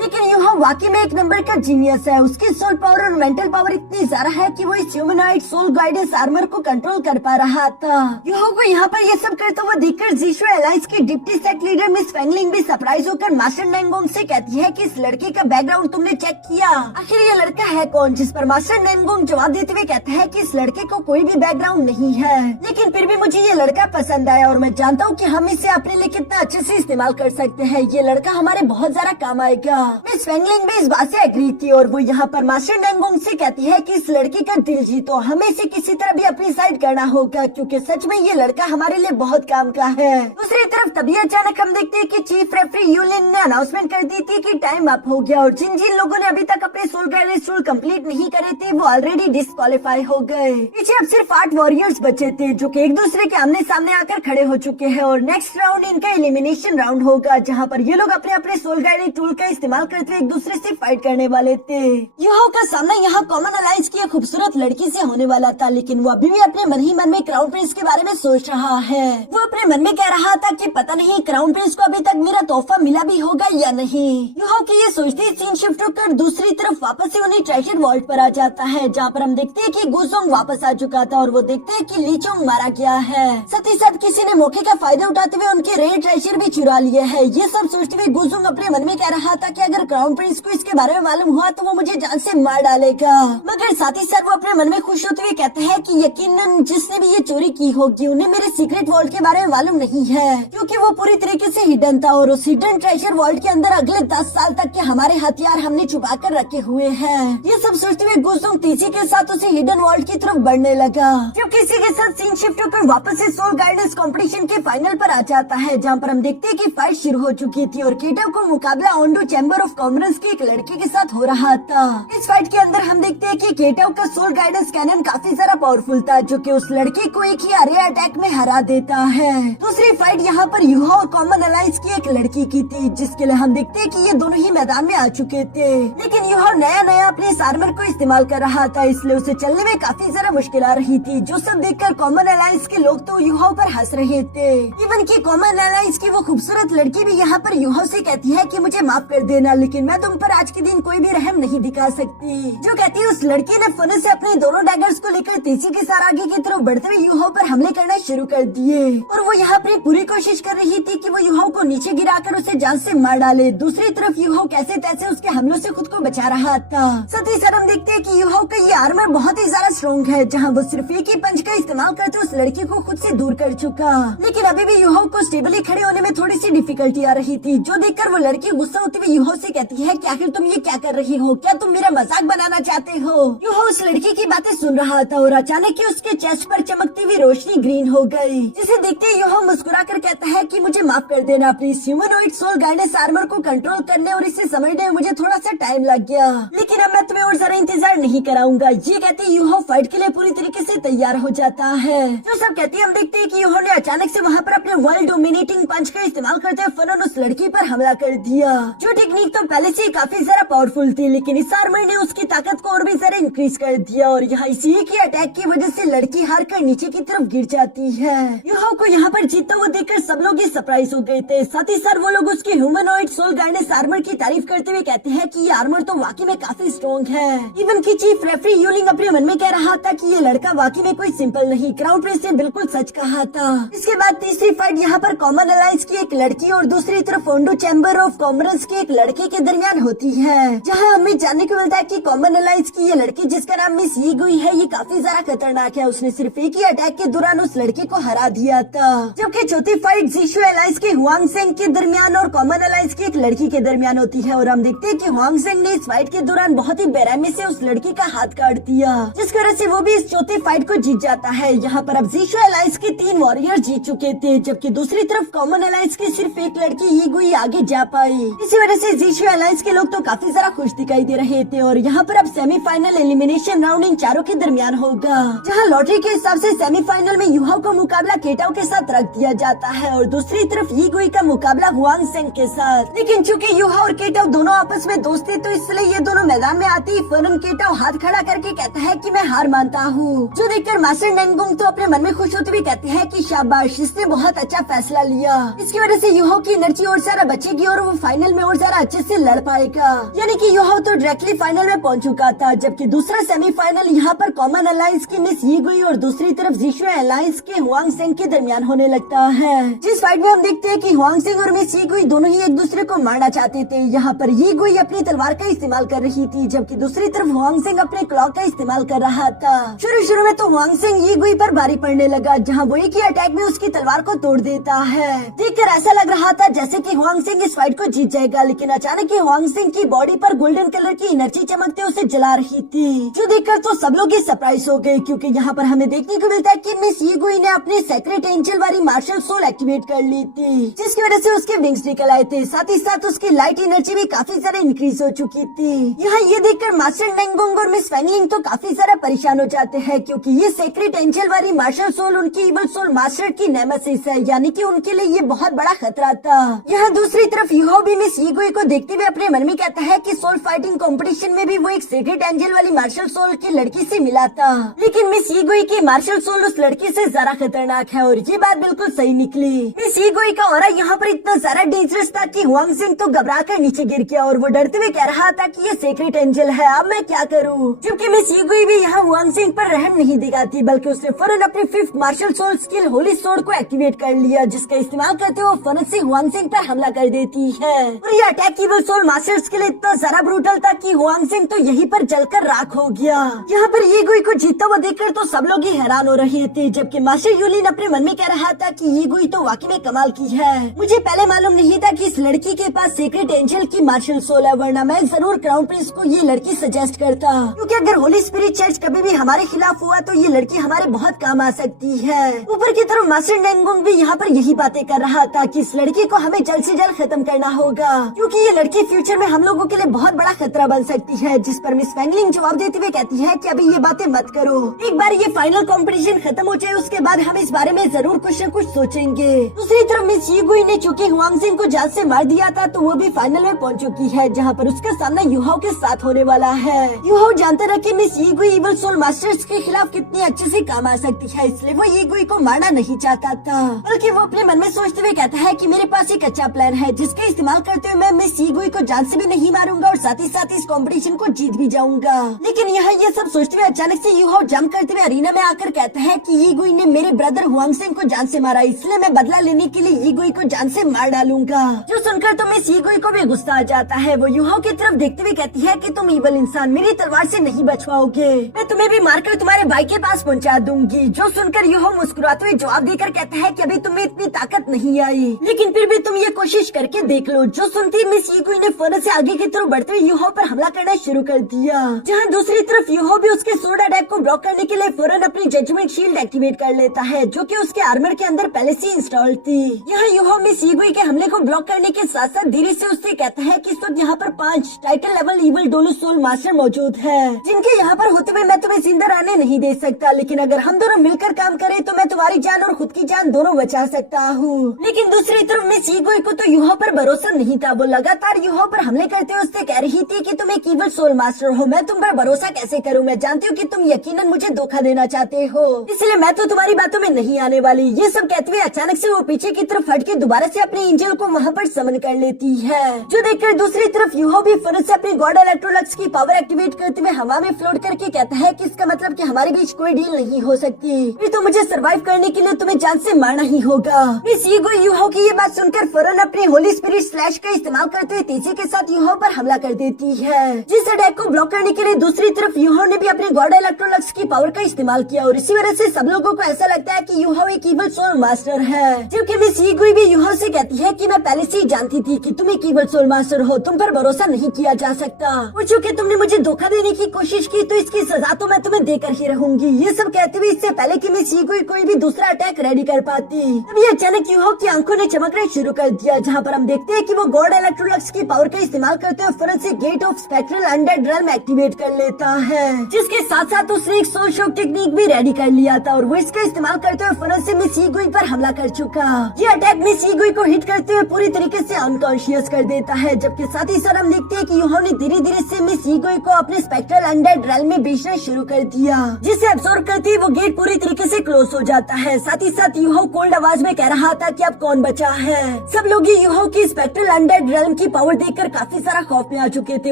लेकिन यूहो वाकई में एक नंबर का जीनियस है। उसकी सोल पावर और मेंटल पावर इतनी ज्यादा है कि वो इस ह्यूमनॉइड सोल गाइडेंस आर्मर को कंट्रोल कर पा रहा था। यूहो को यहाँ पर ये सब करता हुआ देखकर जीशु एलाइंस की डिप्टी सेट लीडर मिस फेंगलिंग भी सरप्राइज होकर मास्टर नेंगोंग से कहती है कि इस लड़के का बैकग्राउंड तुमने चेक किया, आखिर ये लड़का है कौन? जिस पर मास्टर नेंगोंग जवाब देते हुए कहता है कि इस लड़के को कोई भी बैकग्राउंड नहीं है, लेकिन फिर भी मुझे ये लड़का पसंद आया और मैं जानता हूँ कि हम इसे अपने लिए कितना अच्छे से इस्तेमाल कर सकते हैं। ये लड़का हमारे बहुत ज्यादा काम आएगा। मिस फेंगलिंग भी इस बात से एग्री थी और वो यहाँ पर मास्टर नेंगोंग से कहती है कि इस लड़के का दिल जीतो, हमें इसे किसी तरह भी अपनी साइड करना होगा, क्योंकि सच में ये लड़का हमारे लिए बहुत काम का है। दूसरी तरफ तभी अचानक हम देखते हैं कि चीफ रेफरी यूलिन ने अनाउंसमेंट कर दी थी कि टाइम अप हो गया और जिन जिन लोगों ने अभी तक अपने सोल गाइडेंस टूल कंप्लीट नहीं करे थे वो ऑलरेडी डिस्क्वालीफाई हो गए। पीछे अब सिर्फ 8 वॉरियर्स बचे थे जो कि एक दूसरे के आमने सामने आकर खड़े हो चुके हैं और नेक्स्ट राउंड इनका एलिमिनेशन राउंड होगा, जहाँ पर ये लोग अपने अपने सोल गाइडेंस टूल का इस्तेमाल करते हुए एक दूसरे से फाइट करने वाले थे। यूहो का सामना यहाँ कॉमन अलायंस की एक खूबसूरत लड़की से होने वाला था, लेकिन वो अभी भी अपने मन ही मन में क्राउन प्रिंस के बारे में सोच रहा है। वो अपने मन में कह रहा था कि पता नहीं क्राउन प्रिंस को अभी तक मेरा तोहफा मिला भी होगा या नहीं। यूहो की ये सोचते ही सीन शिफ्ट होकर दूसरी तरफ वापस से उन्हें ट्रेजर वॉल्ट पर आ जाता है, जहाँ पर हम देखते हैं कि गुजोंग वापस आ चुका था और वो देखते हैं कि लीचोंग मारा गया है। साथ ही साथ किसी ने मौके का फायदा उठाते हुए उनके रेयर ट्रेजर भी चुरा लिए है। ये सब सोचते हुए गुजोंग अपने मन में कह रहा था कि अगर क्राउन प्रिंस को इसके बारे में मालूम हुआ तो वो मुझे जान से मार डालेगा, मगर साथ ही साथ वो अपने मन में खुश होते हुए कहते हैं कि यकीनन जिसने भी ये चोरी की होगी उन्हें मेरे सीक्रेट वॉल्ट के बारे में मालूम नहीं है, क्योंकि वो पूरी तरीके से हिडन था और उस हिडन ट्रेजर वॉल्ट के अंदर अगले 10 साल तक के हमारे हथियार हमने छुपा कर रखे हुए हैं। ये सब सोचते हुए गुजोंग तेजी के साथ उसे हिडन वॉल्ट की तरफ बढ़ने लगा। जब किसी के साथ सीन शिफ्ट होकर वापस से सोल गाइडेंस कंपटीशन के फाइनल पर आ जाता है, जहाँ पर हम देखते हैं कि फाइट शुरू हो चुकी थी और केटो को मुकाबला ओंडो चैम्बर ऑफ कॉमर्स की एक लड़की के साथ हो रहा था। इस फाइट के अंदर हम देखते हैं कि केटो का सोल गाइडेंस कैनन काफी ज्यादा पावरफुल था, जो कि उस लड़की को एक ही एरिया अटैक में हरा देता है। दूसरी फाइट यहाँ पर यूहो और कॉमन अलायंस की एक लड़की की थी, जिसके लिए हम देखते हैं कि ये दोनों ही मैदान में आ चुके थे, लेकिन यूहो नया नया अपने इस आर्मर को इस्तेमाल कर रहा था, इसलिए उसे चलने में काफी ज्यादा मुश्किल आ रही थी। जो सब देखकर कॉमन अलायंस के लोग तो यूहो पर हंस रहे थे। इवन की कॉमन अलायंस की वो खूबसूरत लड़की भी यहाँ पर यूहो से कहती है कि मुझे माफ कर देना, लेकिन मैं तुम पर आज के दिन कोई भी रहम नहीं दिखा सकती। जो कहती है उस लड़की ने फौरन से अपने दोनों डैगर्स को लेकर तेजी के साथ आगे की तरफ बढ़ते हुए यूहो पर हमले करना शुरू कर दिए और वो यहाँ अपनी पूरी कोशिश कर रही थी कि वो यूहो को नीचे गिराकर उसे जान से मार डाले। दूसरी तरफ यूहो कैसे तैसे उसके हमलों से खुद को बचा रहा था। साथ ही साथ हम देखते हैं कि यूहो का ये आर्मर बहुत ही ज्यादा स्ट्रॉन्ग है, जहाँ वो सिर्फ एक ही पंच का इस्तेमाल करते उस लड़की को खुद से दूर कर चुका, लेकिन अभी भी यूहो को स्टेबली खड़े होने में थोड़ी सी डिफिकल्टी आ रही थी। जो देखकर वो लड़की गुस्सा होते हुए यूहो से कहती है कि आखिर तुम ये क्या कर रही हो, क्या तुम मेरा मजाक बनाना चाहते हो? यूहो उस लड़की की बातें सुन रहा था और अचानक ही उसके चेस्ट पर चमकती हुई रोशनी ग्रीन हो गई, जिसे देखते ही यूहो मुस्कुरा कर कहता है कि मुझे माफ कर देना, अपनी ह्यूमनॉइड सोल गाइडेंस आर्मर को कंट्रोल करने और इसे समझने में मुझे थोड़ा सा टाइम लग गया, लेकिन अब मैं तुम्हें और जरा इंतजार नहीं कराऊंगा। ये कहते ही यूहो फाइट के लिए पूरी तरीके से तैयार हो जाता है। जो सब कहते हैं हम देखते हैं कि यूहो ने अचानक से वहाँ पर अपने वर्ल्ड डोमिनेटिंग पंच का इस्तेमाल करते हुए फौरन उस लड़की पर हमला कर दिया। जो टेक्निक तो पहले से काफी ज्यादा पावरफुल थी, लेकिन इस आर्मर ने उसकी ताकत को और भी ज्यादा इंक्रीज कर दिया और यहाँ इसी की अटैक की वजह से लड़की हार कर नीचे की तरफ गिर जाती है। यूहो को यहाँ पर जीतता हुआ देखकर सब लोग ये सरप्राइज हो गए थे। साथ ही साथ वो लोग उसकी ह्यूमनॉइड सोल गाइडेंस आर्मर की तारीफ करते हुए कहते हैं कि ये आर्मर तो वाकई में काफी स्ट्रॉन्ग है। इवन की चीफ रेफरी यूलिंग अपने मन में कह रहा था कि ये लड़का वाकई में कोई सिंपल नहीं, क्राउन प्रिंस ने बिल्कुल सच कहा था। इसके बाद तीसरी फाइट यहाँ पर कॉमन अलायंस की एक लड़की और दूसरी तरफ ओंडो चैम्बर ऑफ कॉमर्स के एक लड़के के दरमियान होती है, जहाँ हमें जानने को मिलता है कि कॉमन अलायंस की ये लड़की जिसका नाम मिस यी गुई है, ये काफी ज्यादा खतरनाक है। उसने सिर्फ एक ही अटैक के दौरान उस लड़के को हरा दिया था। जबकि चौथी फाइट जीशु अलायंस के हुआंग सेंग के दरमियान और कॉमन अलायंस की एक लड़की के दरमियान होती है और हम देखते हैं कि हुआंग सेंग ने इस फाइट के दौरान बहुत ही बेरहमी से उस लड़की का हाथ काट दिया, जिस वजह से वो भी इस चौथी फाइट को जीत जाता है। यहाँ पर अब जीशु अलायंस के 3 वॉरियर जीत चुके थे, जबकि दूसरी तरफ कॉमन अलायंस की सिर्फ एक लड़की यी गुई आगे जा पाई। इसी वजह से जीशु अलायंस के लोग तो काफी ज्यादा खुश दिखाई दे रहे थे। और यहाँ पर अब सेमीफाइनल एलिमिनेशन राउंड इन चारों के दरमियान होगा, जहाँ लॉटरी के हिसाब से सेमीफाइनल में युहाओ का मुकाबला केटाओ के साथ रख दिया जाता है और दूसरी तरफ यी गुई का मुकाबला हुआंग सेंग के साथ। लेकिन चूंकि युहाओ और केटाओ दोनों आपस में दोस्त थे, तो इसलिए ये दोनों मैदान में आते ही फौरन केटाओ हाथ खड़ा करके कहता है कि मैं हार मानता हूँ, जो देखकर मास्टर नेंगोंग तो अपने मन में खुश होते हुए कहते हैं कि शाबाश, इसने बहुत अच्छा फैसला लिया। इसकी वजह से युहाओ की एनर्जी और सारा बचेगी और वो फाइनल में और ज्यादा अच्छे से लड़ पाएगा। यानी कि युहाओ तो डायरेक्टली फाइनल में पहुंच चुका था, जबकि दूसरा सेमीफाइनल यहाँ पर कॉमन अलायंस की मिस यी गुई और दूसरी तरफ जीशु अलायंस के हुआंग सेंग के दरमियान होने लगता है। जिस फाइट में हम देखते हैं कि हुआंग सेंग और मिस यी गुई दोनों ही एक दूसरे को मारना चाहते थे। यहाँ पर यी गुई अपनी तलवार का इस्तेमाल कर रही थी, जबकि दूसरी तरफ हुआंग सेंग अपने क्लॉक का इस्तेमाल कर रहा था। शुरू में तो हुआंग सेंग यी गुई पर भारी पड़ने लगा, जहाँ वो एक ही अटैक में उसकी तलवार को तोड़ देता है। देखकर ऐसा लग रहा था जैसे कि हुआंग सेंग इस फाइट को जीत जाएगा, लेकिन अचानक ही हुआंग सेंग की बॉडी पर गोल्डन कलर की एनर्जी चमकते उसे जला रही थी, जो देखकर तो सब लोग ही सरप्राइज हो गए, क्योंकि यहाँ पर हमें देखने को मिलता है कि मिस यी गुई ने अपने सेक्रेट एंजल वाली मार्शल सोल एक्टिवेट कर ली थी, जिसकी वजह से उसके विंग्स निकल आए थे। साथ ही साथ उसकी लाइट एनर्जी भी काफी ज्यादा इंक्रीज हो चुकी थी। यहाँ ये देखकर मास्टर नेंगोंग और मिस फैंगलिंग तो काफी ज्यादा परेशान हो जाते हैं, क्योंकि ये सेक्रेट एंजल वाली मार्शल सोल उनकी इवल सोल मास्टर की नेमेसिस है, यानी कि उनके लिए ये बहुत बड़ा खतरा था। यहाँ दूसरी तरफ युहाओ भी मिस यी गुई को देखते हुए अपने मन में कहता है कि सोल फाइटिंग कंपटीशन में भी वो एक सेक्रेट एंजल वाली मार्शल सोल की लड़की से मिला था, लेकिन मिस यी गुई की मार्शल सोल उस लड़की से ज्यादा खतरनाक है और ये बात बिल्कुल सही निकली। मिस यी गुई का ऑरा यहाँ पर इतना ज्यादा डेंजरस था कि हुआंग सेंग तो घबरा कर नीचे गिर गया और वो डरते हुए कह रहा था कि ये सेक्रेट एंजल है, अब मैं क्या करूँ। जबकि मिस यी गुई भी यहाँ हुआंग सेंग पर रहम नहीं दिखाती, बल्कि उसने फौरन अपनी 5th martial soul skill holy sword को एक्टिवेट कर लिया, जिसका इस्तेमाल करते हुए फौरन से हुआंग सेंग पर हमला कर देती है। और ये attack evil soul master skill इतना ज्यादा ब्रूटल था कि हुआंग सेंग तो यहीं पर जलकर राख हो गया। यहाँ पर यी गुई को जीतता हुआ देखकर तो सब लोग ही हैरान हो रहे थे, जबकि मास्टर यूलिन अपने मन में कह रहा था कि यी गुई तो वाकई में कमाल की है। मुझे पहले मालूम नहीं था कि इस लड़की के पास सीक्रेट एंजल की मार्शल सोल है, वरना मैं जरूर क्राउन प्रिंस को ये लड़की सजेस्ट करता, क्योंकि अगर होली स्पिरिट चर्च कभी भी हमारे खिलाफ हुआ तो ये लड़की हमारे बहुत काम आ सकती है। ऊपर की तरफ मास्टर नेंगोंग भी यहाँ पर यही बातें कर रहा था कि इस लड़की को हमें जल्द से जल्द खत्म करना होगा, क्योंकि ये लड़की फ्यूचर में हम लोगों के लिए बहुत बड़ा खतरा बन सकती है। जिस पर मिस फैंगलिंग जवाब देते हुए कहती है कि अभी ये बातें मत करो, एक बार ये फाइनल कंपटीशन खत्म हो जाए उसके बाद हम इस बारे में जरूर कुछ न कुछ सोचेंगे। दूसरी तरफ मिस यी गुई ने चूंकि हुआंग सेंग को जान से मार दिया था, तो वो भी फाइनल में पहुंच चुकी है, जहां पर उसका सामना युहाओ के साथ होने वाला है। युहाओ जानता रहा कि मिस यी गुई इवल सोल मास्टर्स के खिलाफ कितनी अच्छे से काम आ सकती है, इसलिए वो यी गुई को मारना नहीं चाहता था, बल्कि वो अपने मन में सोचते हुए कहता है कि मेरे पास एक अच्छा प्लान है, जिसका इस्तेमाल करते हुए मैं मिस यी गुई को जान से भी नहीं मारूंगा और साथ ही साथ इस कंपटीशन को जीत भी जाऊंगा। लेकिन यहाँ ये सब सोचते हुए अचानक से युहाओ जंप करते हुए अरीना में आकर कहता है कि यी गुई ने मेरे ब्रदर हुआंग सेंग को जान से मारा, इसलिए मैं बदला लेने के लिए यी गुई को जान से मार डालूंगा। जो सुनकर तो मिस यी गुई को भी गुस्सा आ जाता है। वो युहाओ की तरफ देखते हुए कहती है कि तुम ईवल इंसान मेरी तलवार से नहीं बच पाओगे, मैं तुम्हें भी मारकर तुम्हारे भाई के पास पहुंचा दूंगी। जो सुनकर युहाओ मुस्कुराते हुए जवाब देकर कहता है कि अभी तुम्हें इतनी ताकत नहीं आई, लेकिन फिर भी तुम ये कोशिश करके देख लो। जो सुनती मिस यी गुई ने फौरन से आगे की तरफ बढ़ते हुए युहाओ पर हमला करना शुरू कर दिया, जहाँ दूसरी तरफ युहाओ भी उसके सोर्ड अटैक को ब्लॉक करने के लिए फौरन अपनी जजमेंट शील्ड एक्टिवेट कर लेता है, जो कि उसके आर्मर के अंदर पहले से इंस्टॉल थी। यहाँ युहाओ मिस यी गुई के हमले को ब्लॉक करने के साथ साथ धीरे से उससे कहता है कि इस वक्त यहाँ पर 5 टाइटल लेवल इवल डोलो सोल मास्टर मौजूद है, जिनके यहाँ पर होते हुए मैं तुम्हें जिंदा रहने नहीं दे सकता, लेकिन अगर हम दोनों मिलकर काम करें तो मैं तुम्हारी जान और खुद की जान दोनों बचा सकता हूँ। लेकिन दूसरी तरफ मिस यी गुई को तो युहाओ पर भरोसा नहीं था। वो लगातार युहाओ पर हमले करते हुए उससे कह रही थी कि तुम एक इवल सोल मास्टर हो, मैं तुम पर भरोसा कैसे करूँ, मैं जानती हूँ कि तुम यकीनन मुझे धोखा देना चाहते हो, इसलिए मैं तो तुम्हारी बातों में नहीं आने वाली। ये सब कहते हुए अचानक से वो पीछे की तरफ हट के दोबारा से अपने एंजल को वहाँ पर समन कर लेती है। जो देखकर दूसरी तरफ यूहो भी फौरन से अपनी गॉड इलेक्ट्रोलक्स की पावर एक्टिवेट करते हुए हवा में फ्लोट करके कहता है कि इसका मतलब कि हमारे बीच कोई डील नहीं हो सकती, फिर तो मुझे सरवाइव करने के लिए तुम्हें जान से मारना ही होगा। मिस ईगो यूहो की ये बात सुनकर फौरन अपने होली स्पिरिट स्लैश का इस्तेमाल करते हुए तेजी के साथ यूहो पर हमला कर देती है, जिस अटैक को ब्लॉक करने के लिए दूसरी तरफ यूहो ने भी अपने गॉड इलेक्ट्रोलक्स की पावर का इस्तेमाल किया और इसी वजह से सब लोगों को ऐसा लगता है कि यूहो एक इविल सोल मास्टर है। जबकि मिस ईगो भी यूहो से कहती है कि मैं पहले से ही जानती थी कि तुम एक इविल सोल मास्टर हो, तुम पर भरोसा नहीं किया जा सकता और चूँकि तुमने मुझे धोखा देने की कोशिश की तो इसकी सजा तो मैं तुम्हें देकर ही रहूंगी। ये सब कहते हुए इससे पहले कि मिस ईगो कोई भी दूसरा अटैक रेडी कर पाती, तभी अचानक यूहो की आंखों ने चमकना शुरू कर दिया, जहाँ पर हम देखते हैं कि वो गॉड इलेक्ट्रोलक्स की पावर का इस्तेमाल करते हुए फौरन से gate of spectral undead realm activate कर लेता है, जिसके साथ साथ उसने एक सोल शॉक टेक्निक भी रेडी कर लिया था और वो इसका इस्तेमाल करते हुए फौरन से मिस ईगो पर हमला कर चुका। ये अटैक मिस ईगो को हिट करते हुए पूरी तरीके से अनकॉन्शियस कर देता है, जबकि साथ ही साथ हम देखते हैं कि यूहो ने धीरे धीरे से मिस ईगो को अपने स्पेक्ट्रल अनडेड रेल्म में बेचना शुरू कर दिया, जिसे अब्सॉर्ब करते ही वो गेट पूरी तरीके से क्लोज हो जाता है। साथ ही साथ यूहो कोल्ड आवाज में कह रहा था कि अब कौन बचा है। सब लोग यूहो की स्पेक्ट्रल अनडेड रेल्म की पावर देखकर काफी सारा खौफ में आ चुके थे,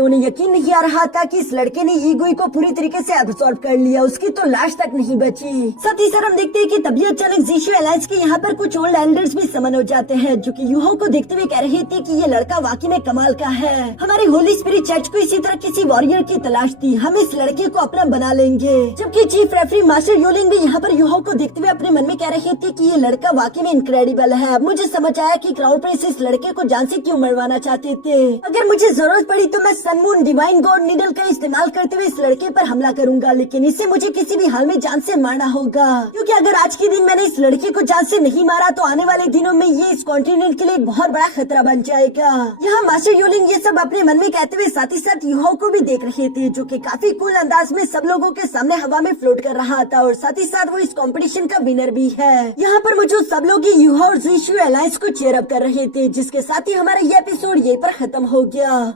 उन्हें यकीन नहीं आ रहा था कि इस लड़के ने ईगो को पूरी तरीके से अब्सॉर्ब कर लिया, उसकी तो लाश तक नहीं बची। साथ ही साथ हम देखते हैं कि तभी अचानक जीशु एलायंस के यहाँ पर कुछ ओल्ड एल्डर्स भी समन हो जाते हैं, जो कि यूहो को देखते हुए कह रहे थे कि ये लड़का वाकई में कमाल का है, हमारी होली स्पिरिट चर्च को इसी तरह किसी वॉरियर की तलाश थी, हम इस लड़के को अपना बना लेंगे। जबकि चीफ रेफरी मास्टर योलिंग भी यहाँ पर यूहो को देखते हुए अपने मन में कह रहे थे कि ये लड़का वाकई में इनक्रेडिबल है। अब मुझे समझ आया कि क्राउन प्रिंस इस लड़के को जान से क्यों मरवाना चाहते थे। अगर मुझे जरूरत पड़ी तो मैं sun moon divine god needle का इस्तेमाल करते हुए इस लड़के पर हमला करूंगा, लेकिन इसे मुझे किसी भी हाल में जान से मारना होगा, क्योंकि अगर आज के दिन मैंने इस लड़के को जान से नहीं मारा तो आने वाले दिनों में ये इस कॉन्टिनेंट के लिए एक बहुत बड़ा खतरा बन जाएगा। यहाँ मास्टर योलिंग ये सब अपने मन में कहते हुए साथ ही साथ यूहो को भी देख रहे थे, जो कि काफी कूल अंदाज में सब लोगों के सामने हवा में फ्लोट कर रहा था और साथ ही साथ वो इस कंपटीशन का विनर भी है। यहाँ पर मौजूद सब लोग यूहो और जीशु एलायंस को चीयर अप कर रहे थे, जिसके साथ ही हमारा ये एपिसोड यहीं पर खत्म हो गया।